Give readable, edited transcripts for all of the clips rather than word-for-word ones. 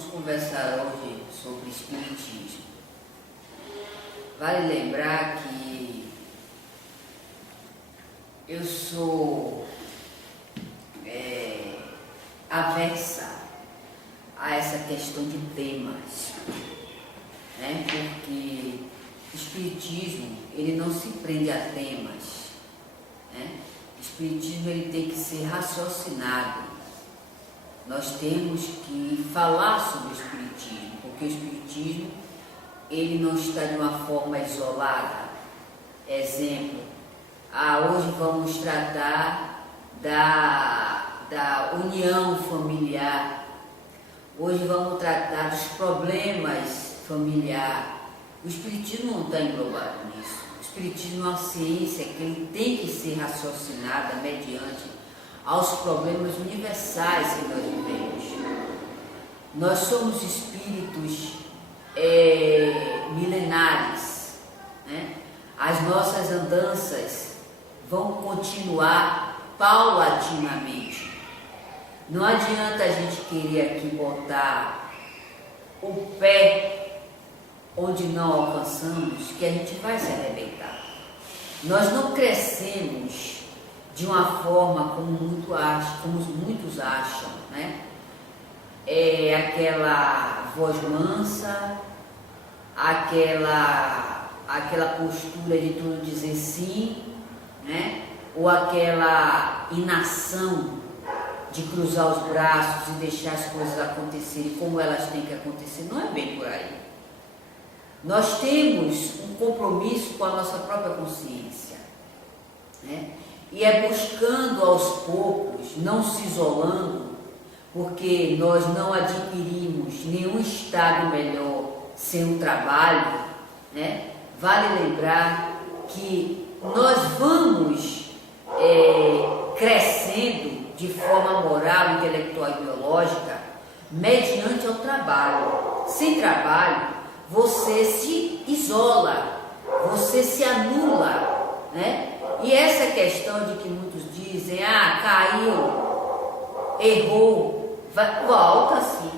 Vamos conversar hoje sobre espiritismo. Vale lembrar que eu sou avessa a essa questão de temas, né? Porque o espiritismo, ele não se prende a temas, né? O espiritismo, ele tem que ser raciocinado. Nós temos que falar sobre o espiritismo, porque o espiritismo, ele não está de uma forma isolada. Exemplo, hoje vamos tratar da união familiar, hoje vamos tratar dos problemas familiares. O espiritismo não está englobado nisso. O espiritismo é uma ciência que ele tem que ser raciocinada mediante aos problemas universais que nós vivemos. Nós somos espíritos milenares, né? As nossas andanças vão continuar paulatinamente. Não adianta a gente querer aqui botar o pé onde não alcançamos, que a gente vai se arrebentar. Nós não crescemos de uma forma como muitos acham, né? Aquela voz mansa, aquela postura de tudo dizer sim, né? Ou aquela inação de cruzar os braços e deixar as coisas acontecerem como elas têm que acontecer. Não é bem por aí. Nós temos um compromisso com a nossa própria consciência, né? E é buscando aos poucos, não se isolando, porque nós não adquirimos nenhum estado melhor sem o trabalho, né? Vale lembrar que nós vamos crescendo de forma moral, intelectual e biológica mediante o trabalho. Sem trabalho, você se isola, você se anula, né? E essa questão de que muitos dizem, caiu, errou, volta sim,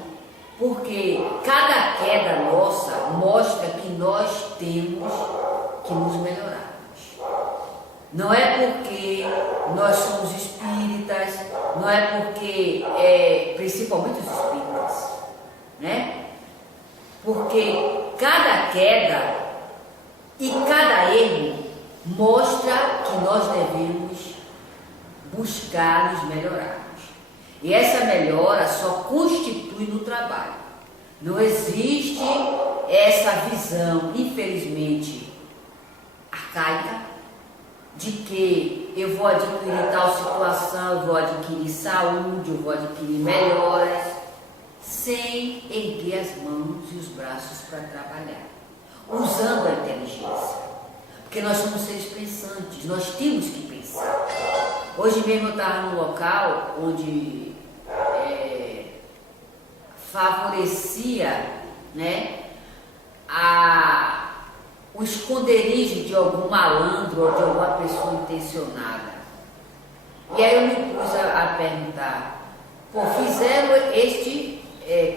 porque cada queda nossa mostra que nós temos que nos melhorarmos. Não é porque nós somos espíritas, não é porque, principalmente os espíritas, né? Porque cada queda e cada erro mostra que nós devemos buscar nos melhorarmos. E essa melhora só constitui no trabalho. Não existe essa visão, infelizmente, arcaica, de que eu vou adquirir tal situação, eu vou adquirir saúde, eu vou adquirir melhoras, sem erguer as mãos e os braços para trabalhar, usando a inteligência. Porque nós somos seres pensantes, nós temos que pensar. Hoje mesmo eu estava num local onde favorecia, né, o esconderijo de algum malandro ou de alguma pessoa intencionada. E aí eu me pus a perguntar,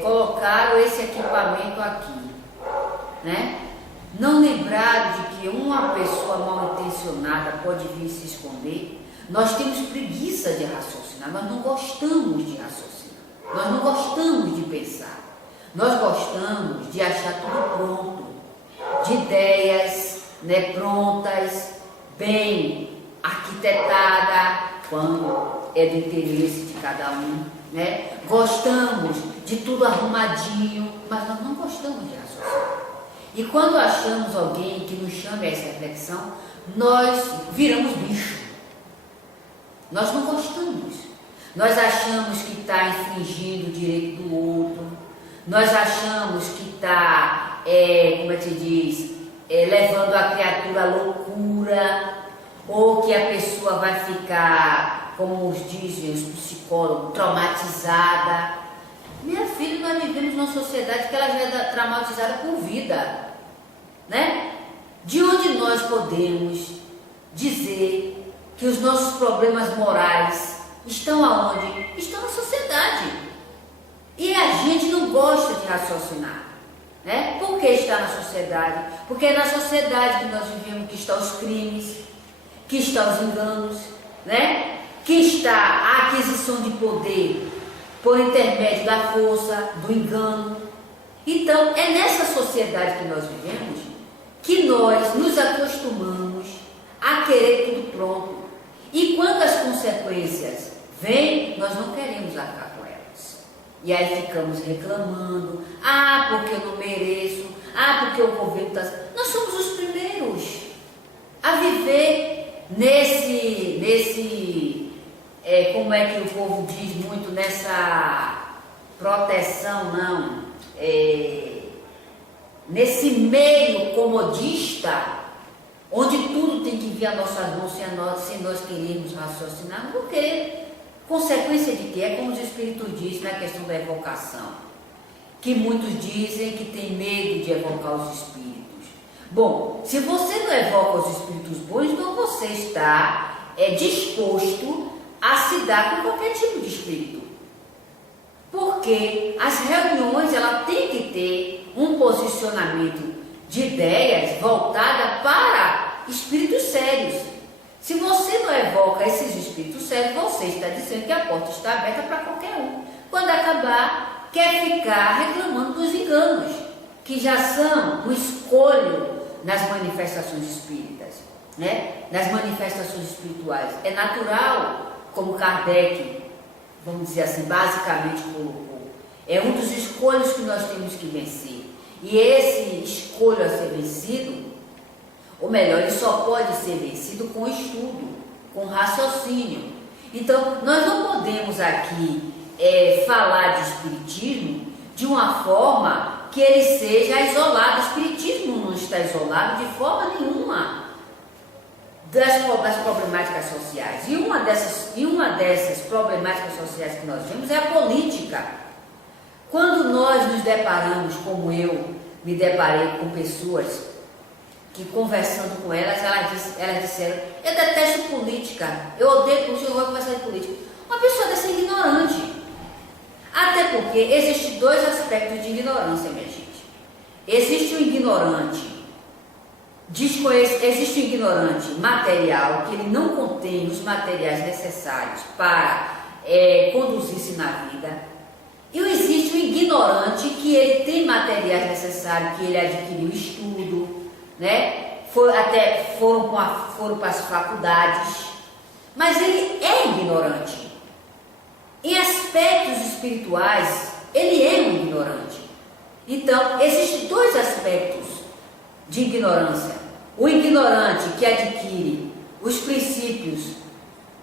colocaram esse equipamento aqui, né? Não lembraram de que uma pessoa mal intencionada pode vir se esconder? Nós temos preguiça de raciocinar, nós não gostamos de raciocinar, nós não gostamos de pensar, nós gostamos de achar tudo pronto, de ideias, né, prontas, bem arquitetada, quando é do interesse de cada um, né? Gostamos de tudo arrumadinho, mas nós não gostamos de raciocinar. E quando achamos alguém que nos chame a essa reflexão, nós viramos bicho. Nós não gostamos. Nós achamos que está infringindo o direito do outro. Nós achamos que está, levando a criatura à loucura. Ou que a pessoa vai ficar, como dizem os psicólogos, traumatizada. Minha filha, nós vivemos numa sociedade que ela já é traumatizada por vida, né? De onde nós podemos dizer que os nossos problemas morais estão aonde? Estão na sociedade. E a gente não gosta de raciocinar, né? Por que está na sociedade? Porque é na sociedade que nós vivemos que estão os crimes, que estão os enganos, né? Que está a aquisição de poder por intermédio da força, do engano. Então, é nessa sociedade que nós vivemos que nós nos acostumamos a querer tudo pronto. E quando as consequências vêm, nós não queremos arcar com elas. E aí ficamos reclamando, porque eu não mereço, porque o governo está... Nós somos os primeiros a viver como é que o povo diz muito, nessa proteção, nesse meio comodista, onde tudo tem que vir a nossas mãos sem nós queremos raciocinar, porque consequência de quê? É como os espíritos dizem na questão da evocação, que muitos dizem que tem medo de evocar os espíritos. Bom, se você não evoca os espíritos bons, então você está disposto a se dar com qualquer tipo de espírito. Porque as reuniões, ela tem que ter um posicionamento de ideias voltada para espíritos sérios. Se você não evoca esses espíritos sérios, você está dizendo que a porta está aberta para qualquer um. Quando acabar, quer ficar reclamando dos enganos, que já são um escolho nas manifestações espíritas, né? Nas manifestações espirituais. É natural, como Kardec, vamos dizer assim, basicamente colocou, é um dos escolhos que nós temos que vencer. E esse escolho a ser vencido, ou melhor, ele só pode ser vencido com estudo, com raciocínio. Então, nós não podemos aqui falar de espiritismo de uma forma que ele seja isolado. O espiritismo não está isolado de forma nenhuma das problemáticas sociais. E uma dessas problemáticas sociais que nós vemos é a política. Quando nós nos deparamos, como eu me deparei com pessoas que, conversando com elas disseram: eu detesto política, eu odeio política, eu vou conversar de política. Uma pessoa dessa é ignorante. Até porque existem dois aspectos de ignorância, minha gente. Existe o ignorante existe o ignorante material, que ele não contém os materiais necessários para conduzir-se na vida. E existe o ignorante, que ele tem materiais necessários, que ele adquiriu estudo, né? Foram para as faculdades, mas ele é ignorante. Em aspectos espirituais, ele é um ignorante. Então, existem dois aspectos de ignorância. O ignorante que adquire os princípios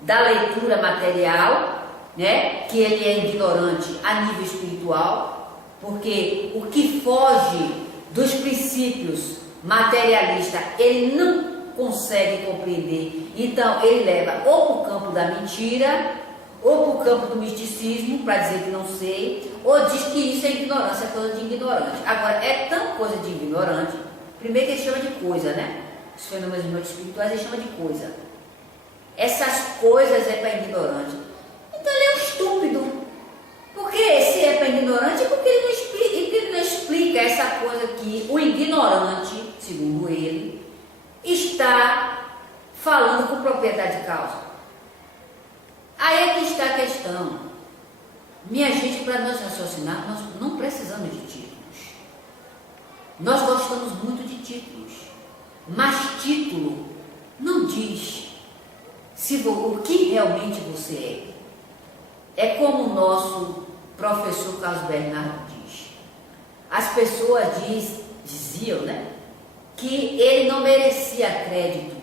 da leitura material, né? Que ele é ignorante a nível espiritual, porque o que foge dos princípios materialistas, ele não consegue compreender. Então, ele leva ou para o campo da mentira, ou para o campo do misticismo, para dizer que não sei, ou diz que isso é ignorância, é coisa de ignorante. Agora, é tão coisa de ignorante. Primeiro que ele chama de coisa, né? Os fenômenos espirituais ele chama de coisa. Essas coisas é para ignorante. Então ele é um estúpido. Porque se é para ignorante, é porque ele não explica essa coisa que o ignorante, segundo ele, está falando com propriedade de causa. Aí é que está a questão. Minha gente, para nós raciocinar, nós não precisamos de títulos. Nós gostamos muito de títulos, mas título não diz o que realmente você é. É como o nosso professor Carlos Bernardo diz. As pessoas diziam, né, que ele não merecia crédito.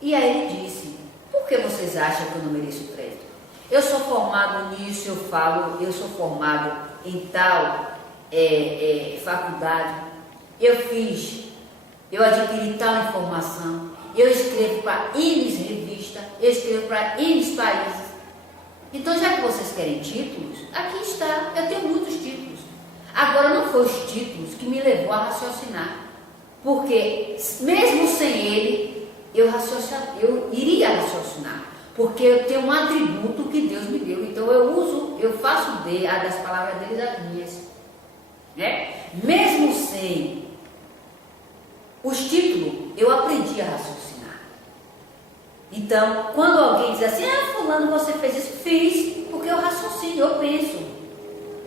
E aí ele disse: por que vocês acham que eu não mereço crédito? Eu sou formado nisso, eu sou formado em tal faculdade, eu adquiri tal informação, eu escrevo para N revistas, eu escrevo para N países. Então, já que vocês querem títulos, aqui está, eu tenho muitos títulos. Agora, não foi os títulos que me levou a raciocinar, porque mesmo sem ele, eu iria raciocinar, porque eu tenho um atributo que Deus me deu, então eu eu faço das palavras deles as minhas. Né? Mesmo sem os títulos, eu aprendi a raciocinar. Então, quando alguém diz assim, fulano, você fez isso, fiz, porque eu raciocino, eu penso.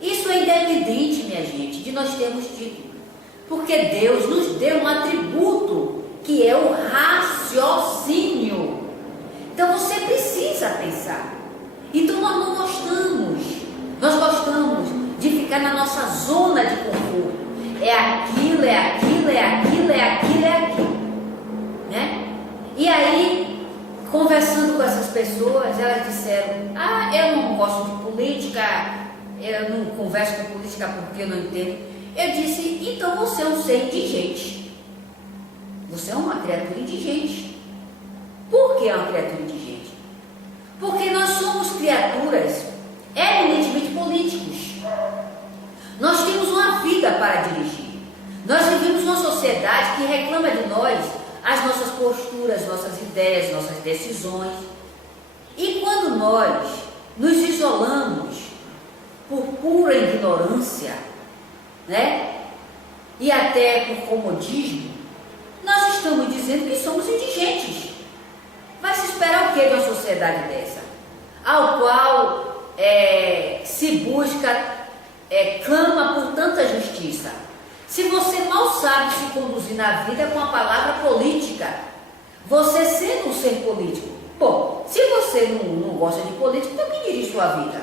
Isso é independente, minha gente, de nós termos título. Porque Deus nos deu um atributo que é o raciocínio. Então você precisa pensar. Então nós não gostamos. Nós gostamos de ficar na nossa zona de conforto. É aquilo, é aquilo, é aquilo, é aquilo, é aquilo. Né? E aí, conversando com essas pessoas, elas disseram, eu não gosto de política, eu não converso com política porque eu não entendo. Eu disse, então você é um ser indigente. Você é uma criatura indigente. Por que é uma criatura indigente? Porque nós somos criaturas eminentemente políticos. Nós temos uma vida para dirigir. Nós vivemos numa sociedade que reclama de nós as nossas posturas, nossas ideias, nossas decisões. E quando nós nos isolamos por pura ignorância, né? E até por comodismo, nós estamos dizendo que somos indigentes. Vai se esperar o que de uma sociedade dessa? Ao qual se busca, clama por tanta justiça. Se você mal sabe se conduzir na vida com a palavra política, você sendo um ser político, bom, se você não gosta de política, então quem dirige sua vida?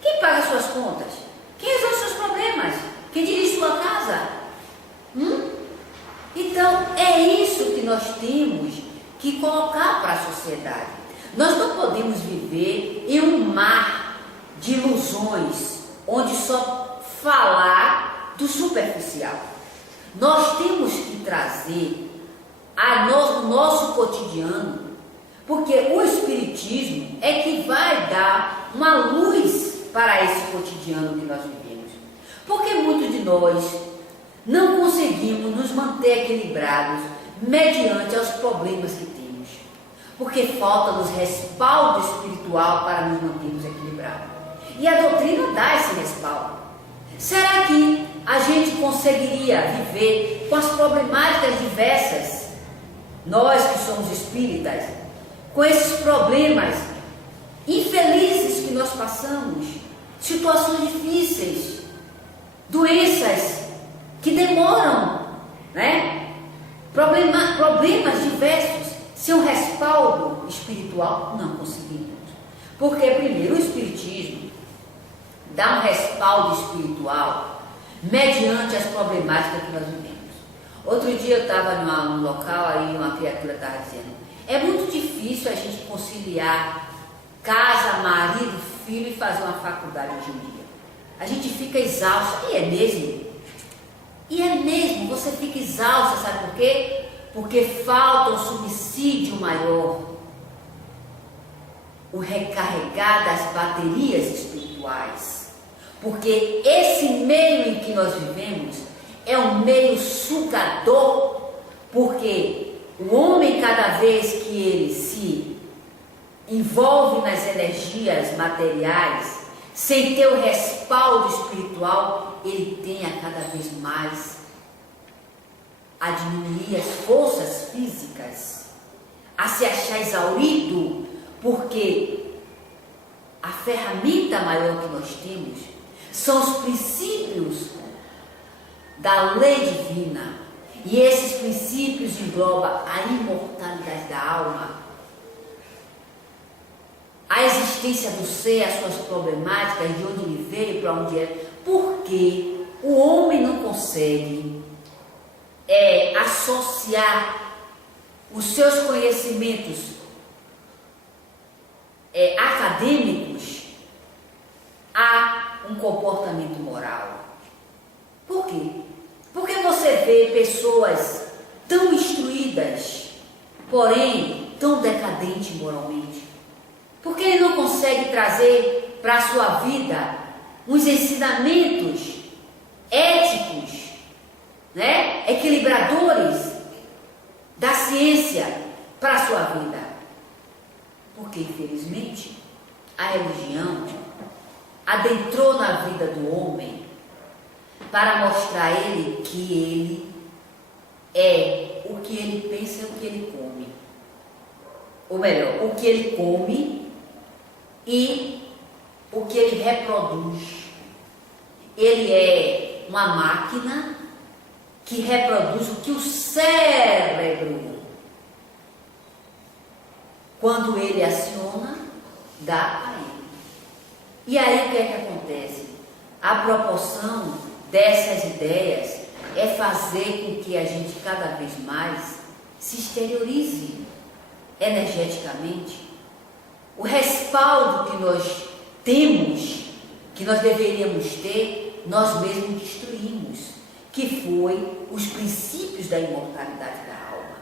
Quem paga suas contas? Quem resolve seus problemas? Quem dirige sua casa? Então, é isso que nós temos que colocar para a sociedade. Nós não podemos viver em um mar de ilusões, onde só falar do superficial. Nós temos que trazer o nosso cotidiano, porque o Espiritismo é que vai dar uma luz para esse cotidiano que nós vivemos. Porque muitos de nós não conseguimos nos manter equilibrados mediante aos problemas que temos, porque falta-nos respaldo espiritual para nos mantermos equilibrados. E a doutrina dá esse respaldo. Será que a gente conseguiria viver com as problemáticas diversas, nós que somos espíritas, com esses problemas infelizes que nós passamos, situações difíceis, doenças que demoram, né? Problemas diversos, sem um respaldo espiritual? Não conseguimos. Porque, primeiro, o Espiritismo dá um respaldo espiritual mediante as problemáticas que nós vivemos. Outro dia eu estava num local, aí uma criatura estava dizendo, é muito difícil a gente conciliar casa, marido, filho e fazer uma faculdade hoje em dia. A gente fica exausta, e é mesmo. E é mesmo, você fica exausta, sabe por quê? Porque falta um subsídio maior, o recarregar das baterias espirituais. Porque esse meio em que nós vivemos é um meio sugador, porque o homem, cada vez que ele se envolve nas energias materiais, sem ter o respaldo espiritual, ele tem a cada vez mais a diminuir as forças físicas, a se achar exaurido, porque a ferramenta maior que nós temos são os princípios da lei divina, e esses princípios englobam a imortalidade da alma, a existência do ser, as suas problemáticas, de onde ele veio, para onde é, porque o homem não consegue associar os seus conhecimentos acadêmicos a um comportamento moral. Por quê? Porque você vê pessoas tão instruídas, porém tão decadentes moralmente. Porque ele não consegue trazer para a sua vida uns ensinamentos éticos, né, equilibradores da ciência para a sua vida. Porque, infelizmente, a religião adentrou na vida do homem para mostrar a ele que ele é o que ele pensa e o que ele come. Ou melhor, o que ele come e o que ele reproduz. Ele é uma máquina que reproduz o que o cérebro, quando ele aciona, dá a ele. E aí o que é que acontece? A proporção dessas ideias é fazer com que a gente cada vez mais se exteriorize energeticamente. O respaldo que nós temos, que nós deveríamos ter, nós mesmos destruímos, que foi os princípios da imortalidade da alma.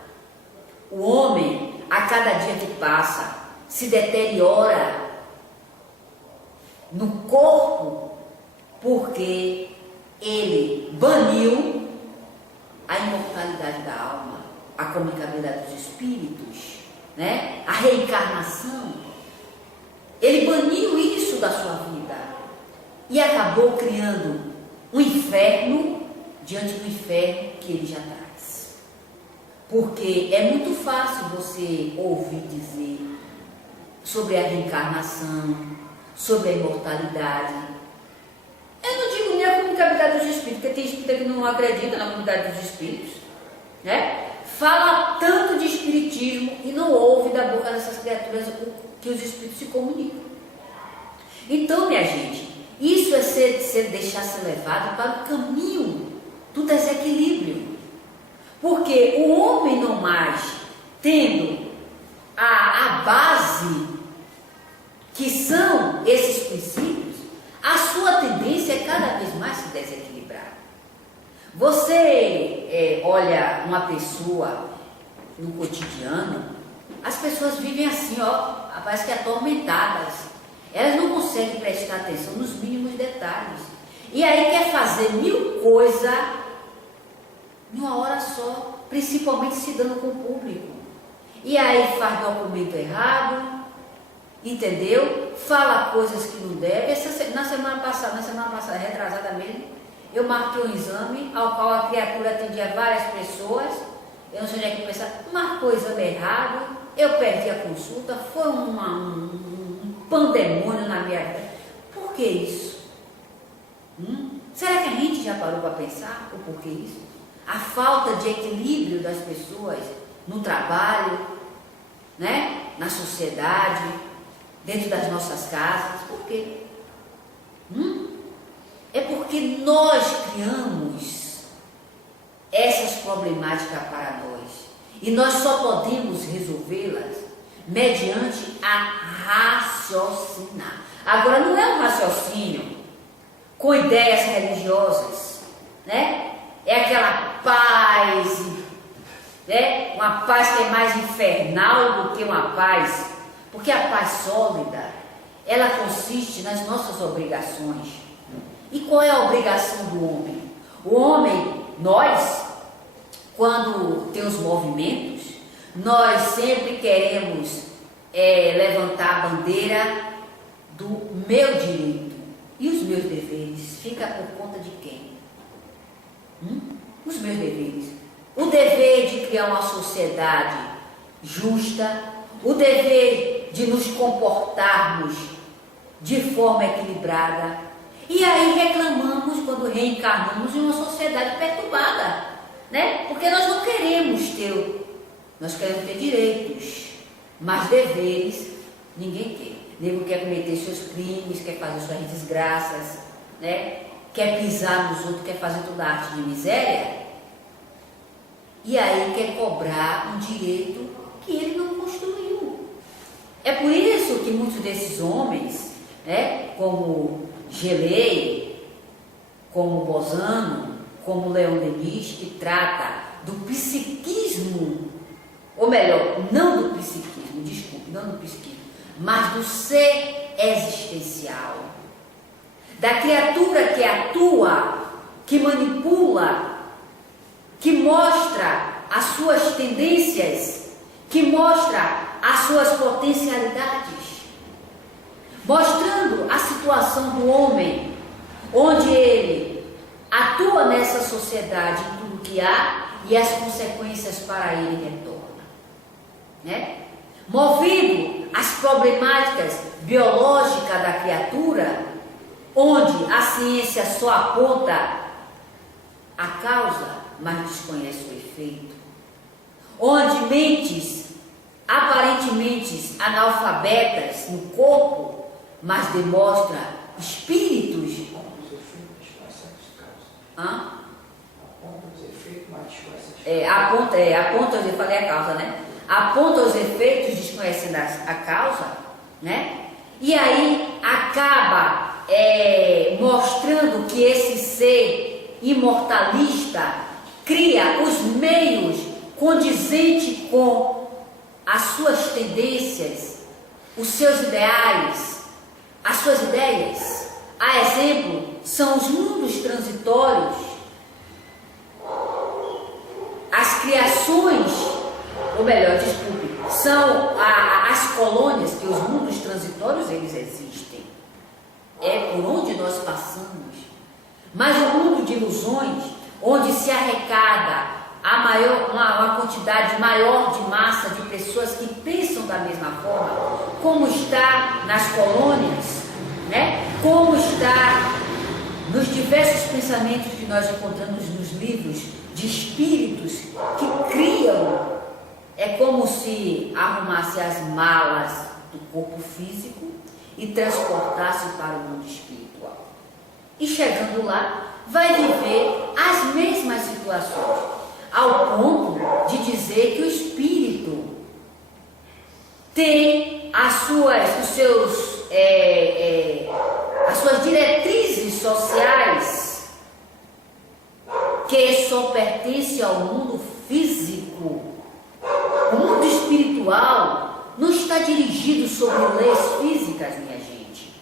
O homem, a cada dia que passa, se deteriora no corpo porque ele baniu a imortalidade da alma, a comunicabilidade dos espíritos, né? A reencarnação. Ele baniu isso da sua vida e acabou criando um inferno diante do inferno que ele já traz. Porque é muito fácil você ouvir dizer sobre a reencarnação, sobre a imortalidade. Eu não digo nem a comunicabilidade dos espíritos, porque tem espírito que não acredita na comunicabilidade dos espíritos, né? Fala tanto de espiritismo e não ouve da boca dessas criaturas que os espíritos se comunicam. Então, minha gente, isso é deixar ser levado para o caminho do desequilíbrio. Porque o homem não mais tendo a base que são esses princípios, a sua tendência é cada vez mais se desequilibrar. Você olha uma pessoa no cotidiano, as pessoas vivem assim, ó, parece que atormentadas. Elas não conseguem prestar atenção nos mínimos detalhes. E aí quer fazer 1000 coisas em uma hora só, principalmente se dando com o público. E aí faz documento errado, entendeu? Fala coisas que não deve. Na semana passada, retrasada mesmo, eu marquei um exame ao qual a criatura atendia várias pessoas. Eu não sei onde é que começar. Marcou o exame errado, eu perdi a consulta, foi um pandemônio na minha vida. Por que isso? Será que a gente já parou para pensar o porquê isso? A falta de equilíbrio das pessoas no trabalho, né? Na sociedade, dentro das nossas casas. Por quê? É porque nós criamos essas problemáticas para nós. E nós só podemos resolvê-las mediante a raciocinar. Agora, não é um raciocínio com ideias religiosas, né? É aquela paz, né? Uma paz que é mais infernal do que uma paz, porque a paz sólida, ela consiste nas nossas obrigações. E qual é a obrigação do homem? O homem, nós, quando tem os movimentos, nós sempre queremos levantar a bandeira do meu direito. E os meus deveres? Fica por conta de quem? Os meus deveres. O dever de criar uma sociedade justa, o dever de nos comportarmos de forma equilibrada. E aí reclamamos quando reencarnamos em uma sociedade perturbada, né? Porque nós não queremos nós queremos ter direitos, mas deveres ninguém quer. Nego quer cometer seus crimes, quer fazer suas desgraças, né? Quer pisar nos outros, quer fazer toda a arte de miséria. E aí quer cobrar um direito que ele não construiu. É por isso que muitos desses homens, né, como Gelei, como Bozano, como Leon Denis, que trata do psiquismo, ou melhor, não do psiquismo, desculpe, não do psiquismo, mas do ser existencial, da criatura que atua, que manipula, que mostra as suas tendências, que mostra as suas potencialidades. mostrando a situação do homem, onde ele atua nessa sociedade em tudo que há e as consequências para ele retornam, né? Movido às problemáticas biológicas da criatura, onde a ciência só aponta a causa, mas desconhece o efeito, onde mentes aparentemente analfabetas no corpo, mas demonstra espíritos. Eu falei a causa, né? Aponta os efeitos, desconhecendo a causa, né? E aí acaba mostrando que esse ser imortalista cria os meios condizentes com as suas tendências, os seus ideais, as suas ideias. A exemplo, são os mundos transitórios, as criações, ou melhor, desculpe, são as colônias, que os mundos transitórios eles existem. É por onde nós passamos. Mas o mundo de ilusões, onde se arrecada uma quantidade maior de massa de pessoas que pensam da mesma forma, como está nas colônias, né? Como está nos diversos pensamentos que nós encontramos nos livros de espíritos que criam. É como se arrumasse as malas do corpo físico e transportasse para o mundo espiritual. E chegando lá, vai viver as mesmas situações, ao ponto de dizer que o espírito tem as suas diretrizes sociais, que só pertencem ao mundo físico. O mundo espiritual não está dirigido sobre leis físicas, minha gente.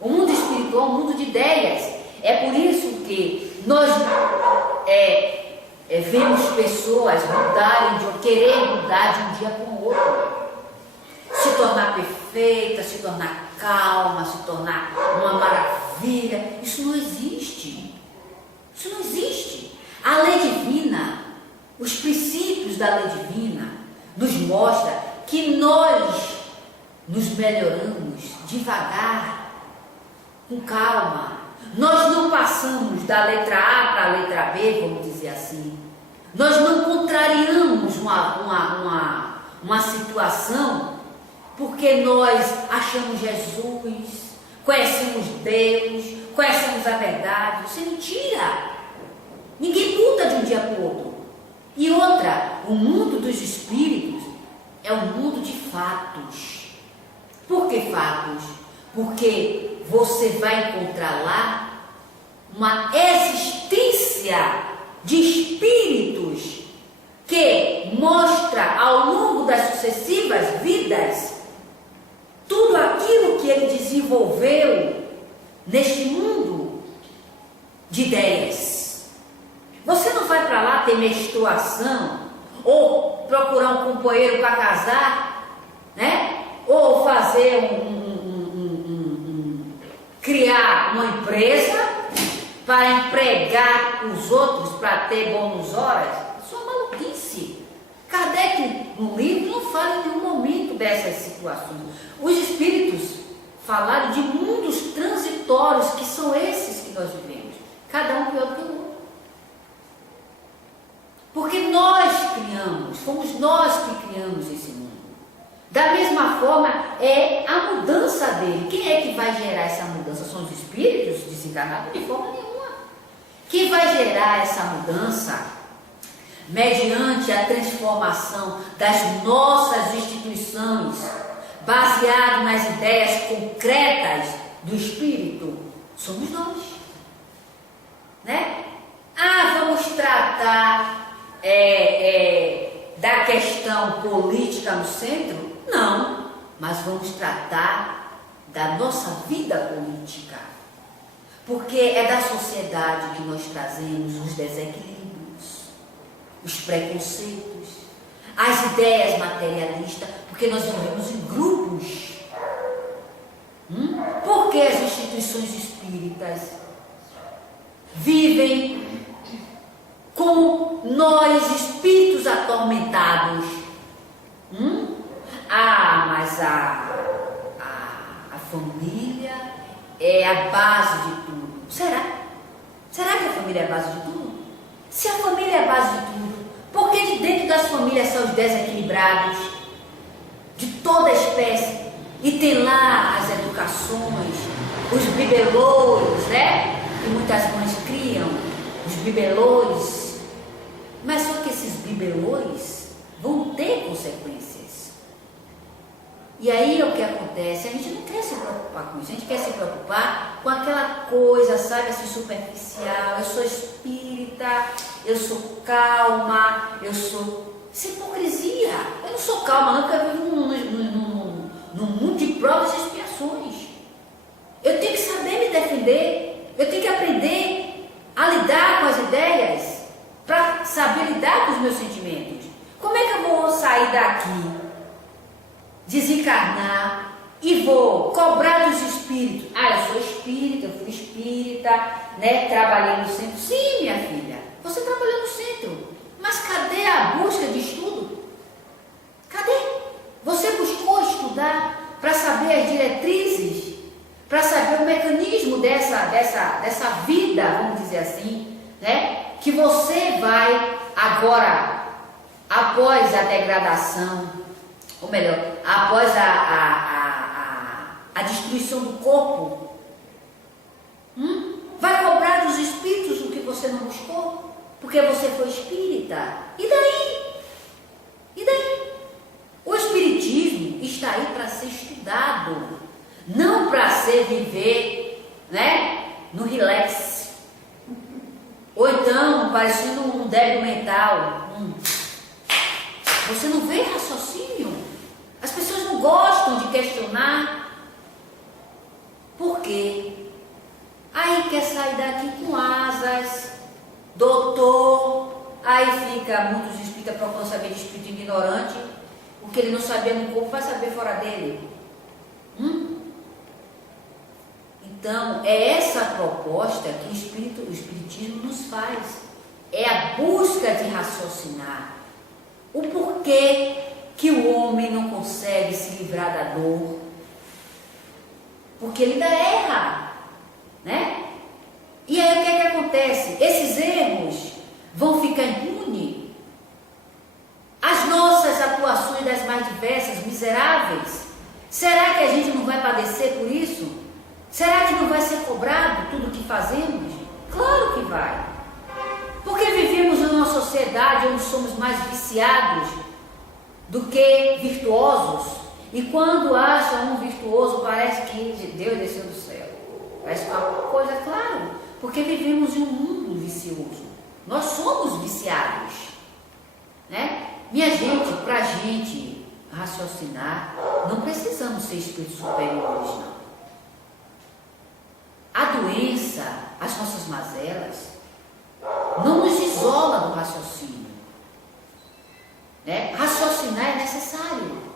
O mundo espiritual é um mundo de ideias. É por isso que nós vemos pessoas querer mudar de um dia para o outro. Se tornar perfeita, se tornar calma, se tornar uma maravilha. Isso não existe. Isso não existe. A lei divina, os princípios da lei divina, nos mostra que nós nos melhoramos devagar, com calma. Nós não passamos da letra A para a letra B, vamos dizer assim. Nós não contrariamos uma situação porque nós achamos Jesus, conhecemos Deus, conhecemos a verdade. Isso é mentira. Ninguém muda de um dia para o outro. E outra, o mundo dos espíritos é um mundo de fatos. Por que fatos? Porque você vai encontrar lá uma existência de espíritos que mostra ao longo das sucessivas vidas tudo aquilo que ele desenvolveu neste mundo de ideias. Você não vai para lá ter menstruação, ou procurar um companheiro para casar, né? Ou fazer criar uma empresa para empregar os outros para ter bônus horas. Isso é uma maluquice. Kardec, no livro, não fala em nenhum momento dessas situações. Os espíritos falaram de mundos transitórios, que são esses que nós vivemos, cada um pior do que o outro. Porque nós criamos, fomos nós que criamos esse mundo. Da mesma forma, é a mudança dele. Quem é que vai gerar essa mudança? São os espíritos desencarnados? De forma nenhuma. Quem vai gerar essa mudança? Mediante a transformação das nossas instituições, baseado nas ideias concretas do espírito, somos nós. Né? Vamos tratar da questão política no centro? Não, mas vamos tratar da nossa vida política, porque é da sociedade que nós trazemos os desequilíbrios, os preconceitos, as ideias materialistas, porque nós vivemos em grupos. Porque as instituições espíritas vivem com nós, espíritos atormentados. Mas a família é a base de tudo. Será? Será que a família é a base de tudo? Se a família é a base de tudo, por que de dentro das famílias são os desequilibrados? De toda espécie. E tem lá as educações, os bibelôs, né? Que muitas mães criam, os bibelôs. Mas só que esses bibelôs vão ter consequências. E aí o que acontece? A gente não quer se preocupar com isso, a gente quer se preocupar com aquela coisa, sabe, assim, superficial. Eu sou espírita, eu sou calma, eu sou... Isso é hipocrisia. Eu não sou calma, não, porque eu vivo num mundo de provas e expiações. Eu tenho que saber me defender, eu tenho que aprender a lidar com as ideias, para saber lidar com os meus sentimentos. Como é que eu vou sair daqui, desencarnar e vou cobrar dos espíritos? Eu sou espírita, eu fui espírita, né? Trabalhei no centro. Sim, minha filha, você trabalhou no centro, mas cadê a busca de estudo? Cadê? Você buscou estudar para saber as diretrizes, para saber o mecanismo dessa vida, vamos dizer assim, né? Que você vai agora, após a degradação, ou melhor, após a destruição do corpo, vai cobrar dos espíritos o que você não buscou, porque você foi espírita. E daí? E daí? O espiritismo está aí para ser estudado, não para ser viver, né, no relax, ou então parecendo um débil mental. Você não vê raciocínio. As pessoas não gostam de questionar. Por quê? Aí quer sair daqui com asas, doutor. Aí fica muitos espíritas procurando saber de espírito ignorante. O que ele não sabia no corpo vai saber fora dele. Então, é essa a proposta que o espiritismo nos faz. É a busca de raciocinar. O porquê que o homem não consegue se livrar da dor? Porque ele ainda erra, né? E aí o que é que acontece? Esses erros vão ficar impunes. As nossas atuações das mais diversas, miseráveis, será que a gente não vai padecer por isso? Será que não vai ser cobrado tudo o que fazemos? Claro que vai. Porque vivemos numa sociedade onde somos mais viciados do que virtuosos. E quando acham um virtuoso, parece que Deus desceu do céu. Parece uma coisa, claro, porque vivemos em um mundo vicioso. Nós somos viciados, né? Minha gente, para a gente raciocinar, não precisamos ser espíritos superiores, não. A doença, as nossas mazelas, não nos isola do raciocínio, né? Raciocinar é necessário.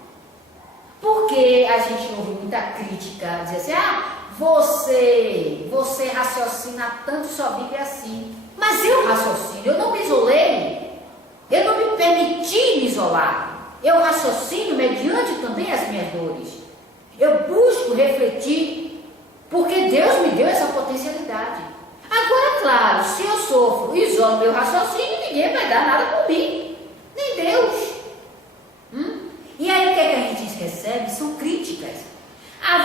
Porque a gente ouve muita crítica, dizer assim, você raciocina tanto, só vive assim. Mas eu raciocino, eu não me isolei, eu não me permiti me isolar. Eu raciocino mediante também as minhas dores. Eu busco refletir, porque Deus me deu essa potencialidade. Agora, claro, se eu sofro e isolo meu raciocínio, ninguém vai dar nada por mim, nem Deus. E aí o que é que a gente recebe? São críticas.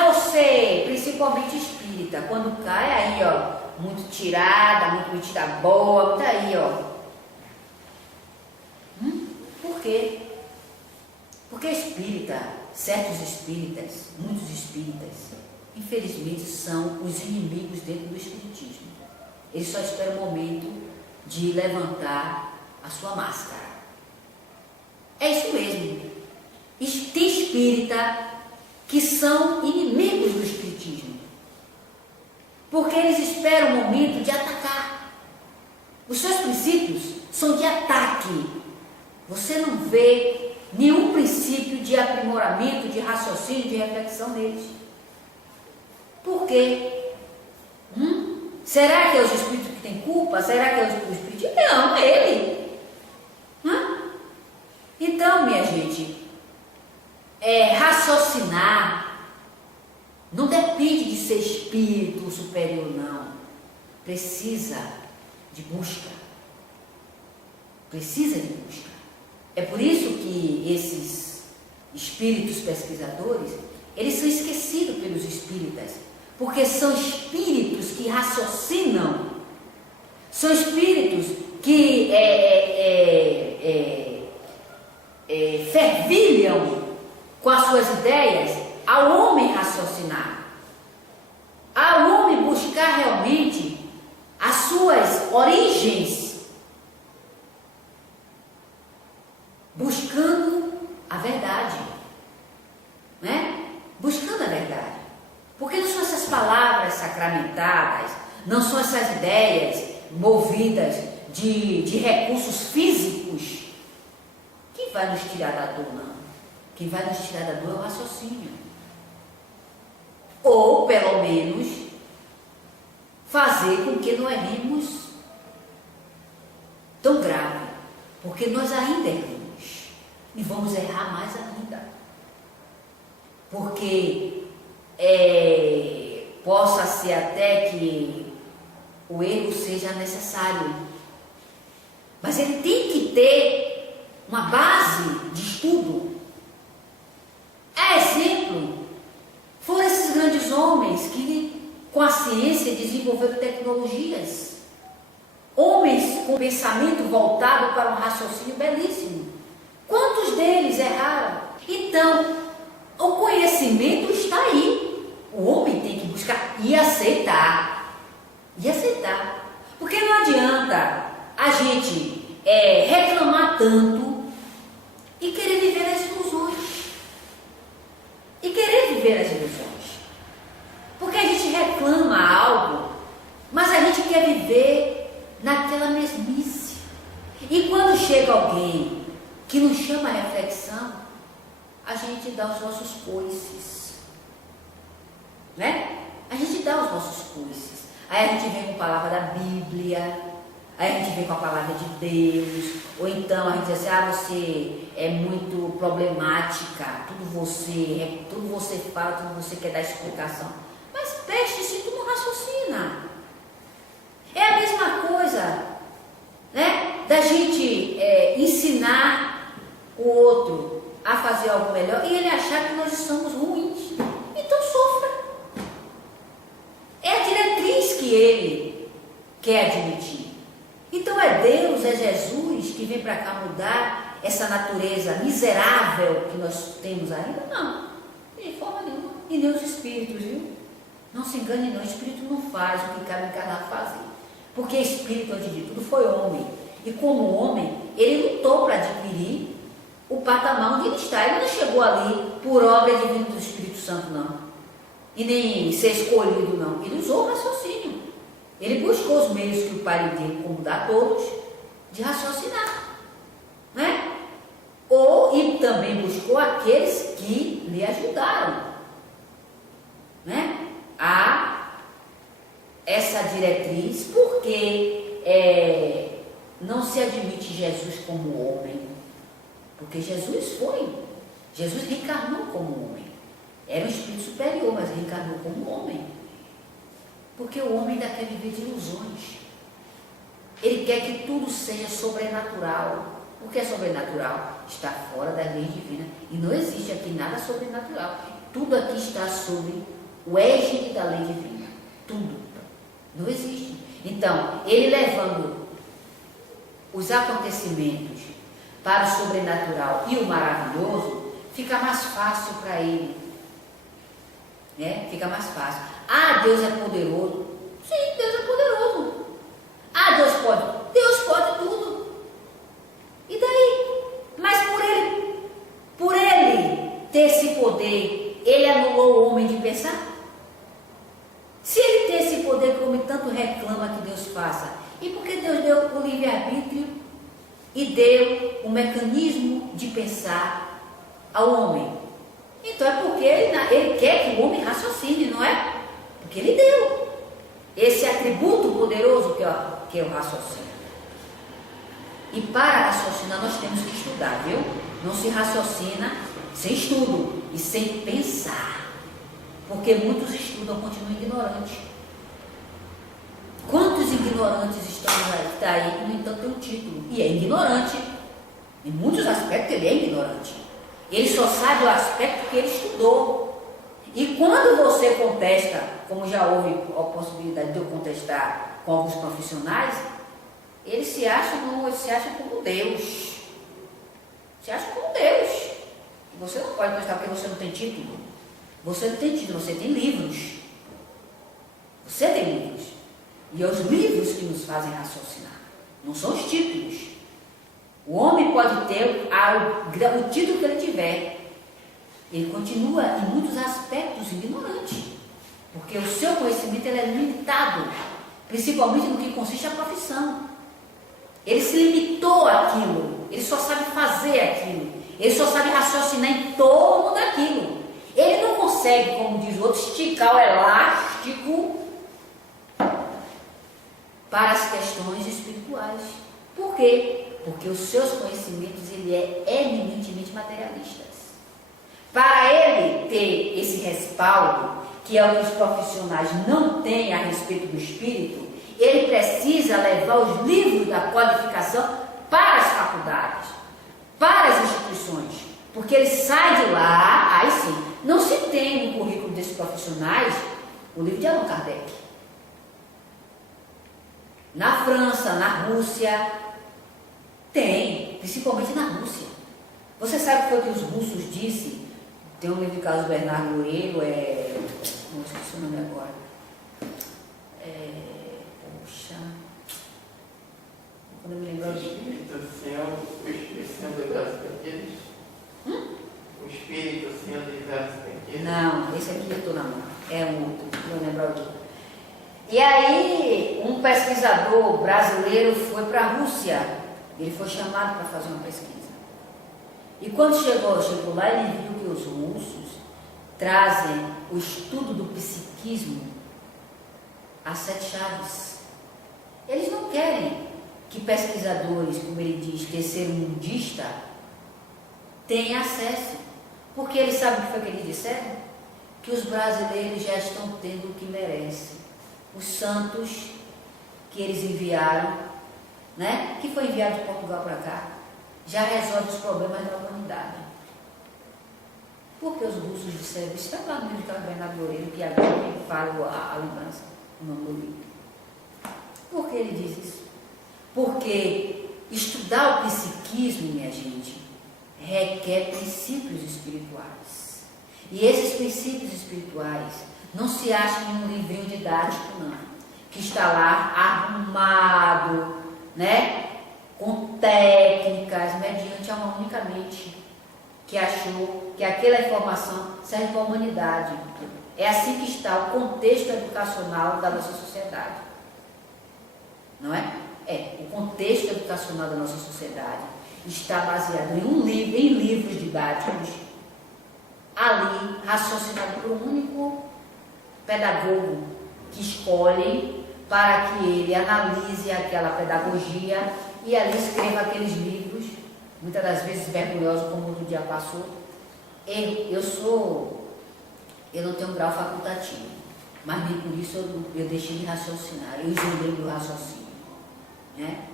Você, principalmente espírita, quando cai aí, muito tirada, muito metida boa, muito aí, Por quê? Porque espírita, certos espíritas, muitos espíritas, infelizmente são os inimigos dentro do espiritismo. Eles só esperam o momento de levantar a sua máscara. É isso mesmo. Tem espírita que são inimigos do espiritismo, porque eles esperam o momento de atacar. Os seus princípios são de ataque. Você não vê nenhum princípio de aprimoramento, de raciocínio, de reflexão neles. Por quê? Será que é os espíritos que têm culpa? Será que é o espírito? Não, é ele. Então, minha gente, raciocinar não depende de ser espírito superior, não. Precisa de busca. Precisa de busca. É por isso que esses espíritos pesquisadores, eles são esquecidos pelos espíritas, porque são espíritos que raciocinam, são espíritos que fervilham com as suas ideias ao homem raciocinar, ao homem buscar realmente as suas origens, buscando a verdade, né? Buscando a verdade, porque não são essas palavras sacramentadas, não são essas ideias movidas de recursos físicos que vai nos tirar da dor, não. Quem vai nos tirar da dor é o raciocínio, ou pelo menos fazer com que não erremos tão grave, porque nós ainda erramos e vamos errar mais ainda, porque possa ser até que o erro seja necessário, mas ele tem que ter uma base de estudo. Exemplo, foram esses grandes homens que com a ciência desenvolveram tecnologias, homens com pensamento voltado para um raciocínio belíssimo. Quantos deles erraram? Então, o conhecimento está aí, o homem tem que buscar e aceitar, porque não adianta a gente reclamar tanto e querer viver as ilusões, porque a gente reclama algo, mas a gente quer viver naquela mesmice, e quando chega alguém que nos chama a reflexão, a gente dá os nossos coices, né? A gente dá os nossos coices, aí a gente vem com a palavra da Bíblia, aí a gente vem com a palavra de Deus, ou então a gente diz assim, você é muito problemática, tudo você fala, tudo você quer dar explicação. Mas preste se tu não raciocina. É a mesma coisa, né? Da gente ensinar o outro a fazer algo melhor e ele achar que nós somos ruins. Então sofra. É a diretriz que ele quer admitir. Então é Deus, é Jesus que vem para cá mudar essa natureza miserável que nós temos ainda? Não, de forma nenhuma. E nem os espíritos, viu? Não se engane não, o espírito não faz o que cabe encarnar fazer. Porque espírito, antes de tudo, foi homem. E como homem, ele lutou para adquirir o patamar onde ele está. Ele não chegou ali por obra divina do Espírito Santo, não. E nem ser escolhido, não. Ele usou o raciocínio. Ele buscou os meios que o Pai lhe deu, como dá a todos, de raciocinar, né? E também buscou aqueles que lhe ajudaram, né? A essa diretriz, porque não se admite Jesus como homem, porque Jesus reencarnou como homem, era um espírito superior, mas reencarnou como homem. Porque o homem ainda quer viver de ilusões. Ele quer que tudo seja sobrenatural. O que é sobrenatural? Está fora da lei divina. E não existe aqui nada sobrenatural. Tudo aqui está sob o égide da lei divina. Tudo. Não existe. Então, ele levando os acontecimentos para o sobrenatural e o maravilhoso, fica mais fácil para ele. Né? Fica mais fácil. Ah, Deus é poderoso. Sim, Deus é poderoso. Ah, Deus pode tudo. E daí? Mas por ele ter esse poder, ele anulou o homem de pensar? Se ele tem esse poder que o homem tanto reclama que Deus faça, e por que Deus deu o livre-arbítrio e deu o mecanismo de pensar ao homem? Então é porque ele quer que o homem raciocine, não é? Porque ele deu esse atributo poderoso que é o raciocínio. E para raciocinar nós temos que estudar, viu? Não se raciocina sem estudo e sem pensar. Porque muitos estudam e continuam ignorantes. Quantos ignorantes estão aí que, no entanto, tem um título? E é ignorante. Em muitos aspectos ele é ignorante. Ele só sabe o aspecto que ele estudou. E quando você contesta, como já houve a possibilidade de eu contestar com alguns profissionais, eles se acham como Deus. Se acham como Deus. Você não pode contestar porque você não tem título. Você não tem título, você tem livros. Você tem livros. E é os livros que nos fazem raciocinar. Não são os títulos. O homem pode ter o título que ele tiver. Ele continua, em muitos aspectos, ignorante. Porque o seu conhecimento ele é limitado. Principalmente no que consiste a profissão. Ele se limitou àquilo. Ele só sabe fazer aquilo. Ele só sabe raciocinar em torno daquilo. Ele não consegue, como diz o outro, esticar o elástico para as questões espirituais. Por quê? Porque os seus conhecimentos ele é eminentemente materialistas. Para ele ter esse respaldo, que é o que os profissionais não têm a respeito do espírito, ele precisa levar os livros da qualificação para as faculdades, para as instituições, porque ele sai de lá, aí sim, não se tem no currículo desses profissionais o livro de Allan Kardec. Na França, na Rússia, tem, principalmente na Rússia. Você sabe o que foi que os russos disseram? Tem um livro de Carlos Bernardo Loureiro, não esqueci o nome agora. Quando eu me lembro O Espírito sendo diversos brinquedos? O Espírito sendo diversos brinquedos? Não, esse aqui eu estou na mão. É um outro, não lembro o outro. E aí, um pesquisador brasileiro foi para a Rússia. Ele foi chamado para fazer uma pesquisa. E quando chegou lá, ele viu que os russos trazem o estudo do psiquismo às 7 chaves. Eles não querem que pesquisadores, como ele diz, terceiro-mundista, tenham acesso. Porque eles sabem o que foi que eles disseram? Que os brasileiros já estão tendo o que merecem. Os santos que eles enviaram, né? Que foi enviado de Portugal para cá, já resolve os problemas da humanidade. Porque os russos disseram, isso está lá no livro de Carlos Bernardo Loureiro, que agora eu falo a lembrança, o nome do livro. Por que ele diz isso? Porque estudar o psiquismo, minha gente, requer princípios espirituais. E esses princípios espirituais não se acham em um livrinho didático, não. Que está lá arrumado, né? Com técnicas, mediante a uma única mente que achou que aquela informação serve para a humanidade. É assim que está o contexto educacional da nossa sociedade. Não é? O contexto educacional da nossa sociedade está baseado em livros didáticos, ali raciocinado por um único pedagogo que escolhe para que ele analise aquela pedagogia e ali escreva aqueles livros, muitas das vezes vergonhosos, como outro dia passou. Eu não tenho um grau facultativo, mas nem por isso eu deixei de raciocinar, eu isolei do raciocínio. Né?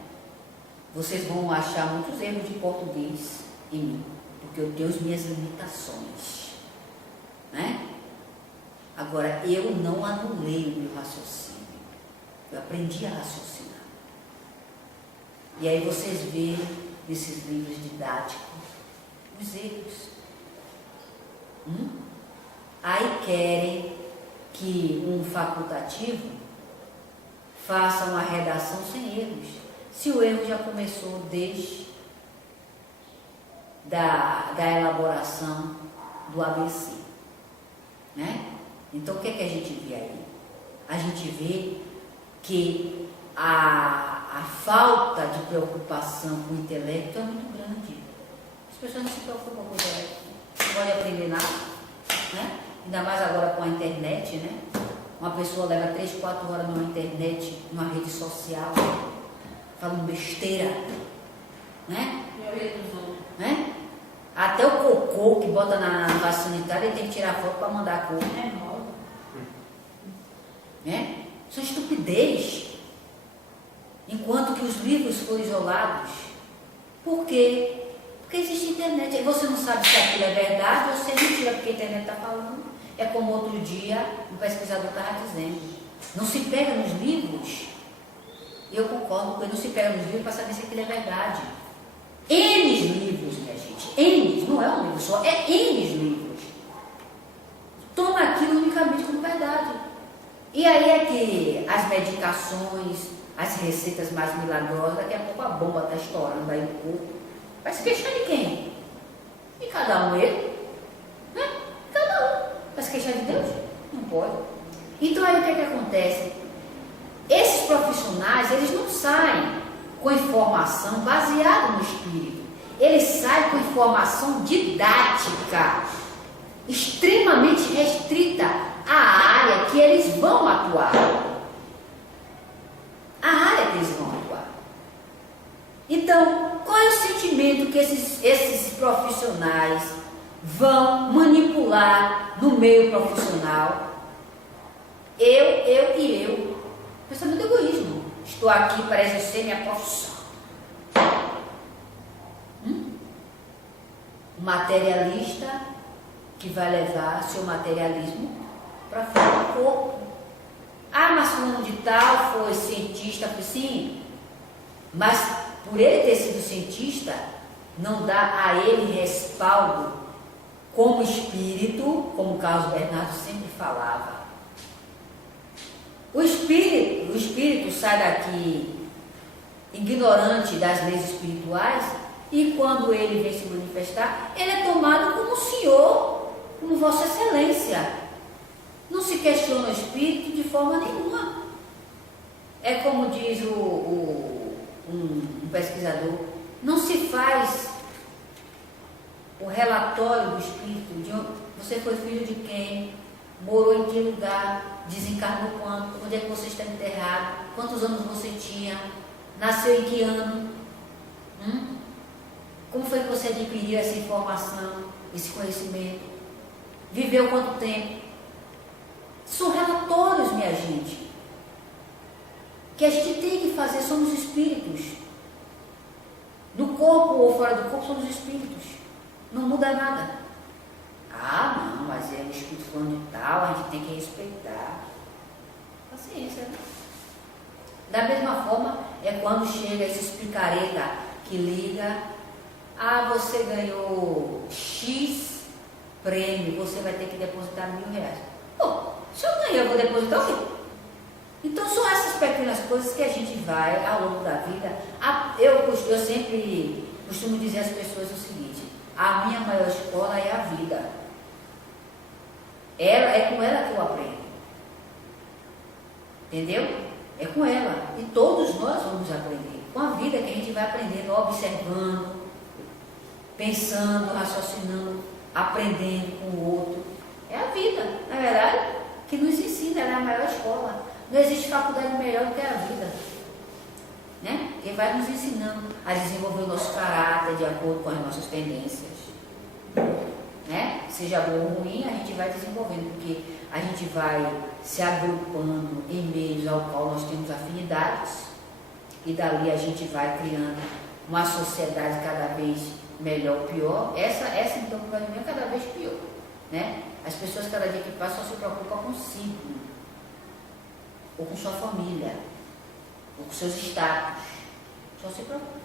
Vocês vão achar muitos erros de português em mim, porque eu tenho as minhas limitações. Né? Agora, eu não anulei o meu raciocínio, eu aprendi a raciocinar. E aí vocês veem nesses livros didáticos os erros. Aí querem que um facultativo faça uma redação sem erros. Se o erro já começou desde da elaboração do ABC. Né? Então o que é que a gente vê aí? A gente vê que a falta de preocupação com o intelecto é muito grande. As pessoas não se preocupam com o intelecto, não podem aprender nada, né? Ainda mais agora com a internet, né? uma pessoa leva 3, 4 horas numa internet, numa rede social, falando besteira, né? Né? Até o cocô que bota na vaso sanitário, ele tem que tirar foto para mandar a cor. Né? Isso é estupidez. Enquanto que os livros foram isolados. Por quê? Porque existe internet. Aí você não sabe se aquilo é verdade ou se é mentira, porque a internet está falando. É como outro dia um pesquisador estava dizendo. Não se pega nos livros. Eu concordo com ele, não se pega nos livros para saber se aquilo é verdade. N livros, minha gente. N, não é um livro só, é N livros. Toma aquilo unicamente como verdade. E aí é que as medicações, as receitas mais milagrosas, daqui a pouco a bomba está estourando aí no corpo. Vai se queixar de quem? De cada um ele. Né? Cada um. Vai se queixar de Deus? Não pode. Então aí o que é que acontece? Esses profissionais, eles não saem com informação baseada no Espírito. Eles saem com informação didática, extremamente restrita à área que eles vão atuar. A área que eles vão atuar. Então, qual é o sentimento que esses profissionais vão manipular no meio profissional? Eu e eu. Pensamento de egoísmo. Estou aqui para exercer minha profissão. Materialista que vai levar seu materialismo para fora do corpo. Ah, mas fulano de tal foi cientista, sim, mas por ele ter sido cientista, não dá a ele respaldo como espírito, como o Carlos Bernardo sempre falava. O espírito sai daqui ignorante das leis espirituais e quando ele vem se manifestar, ele é tomado como Senhor, como Vossa Excelência. Não se questiona o espírito de forma nenhuma. É como diz um pesquisador, não se faz o relatório do espírito de onde você foi filho de quem, morou em que lugar, desencarnou quando, onde é que você está enterrado, quantos anos você tinha, nasceu em que ano, como foi que você adquiriu essa informação, esse conhecimento, viveu quanto tempo. São relatórios, minha gente, que a gente tem que fazer. Somos espíritos. No corpo ou fora do corpo, somos espíritos. Não muda nada. Ah, não, mas é o espírito falando de tal, a gente tem que respeitar. Paciência, né? Da mesma forma, é quando chega esse picareta que liga. Ah, você ganhou X prêmio, você vai ter que depositar R$1.000. Pô, se eu ganhei, eu vou depositar o quê? Então são essas pequenas coisas que a gente vai ao longo da vida. Eu sempre costumo dizer às pessoas o seguinte: a minha maior escola é a vida. É com ela que eu aprendo. Entendeu? É com ela. E todos nós vamos aprender. Com a vida que a gente vai aprendendo, observando, pensando, raciocinando, aprendendo com o outro. É a vida, na verdade, que nos ensina, ela é a maior escola. Não existe faculdade melhor do que a vida, né? Que vai nos ensinando a desenvolver o nosso caráter de acordo com as nossas tendências, né? Seja bom ou ruim, a gente vai desenvolvendo, porque a gente vai se agrupando em meios ao qual nós temos afinidades e dali a gente vai criando uma sociedade cada vez melhor ou pior. Essa então vai vir cada vez pior, né? As pessoas cada dia que passam só se preocupam consigo, ou com sua família, ou com seus status. Só se preocupa.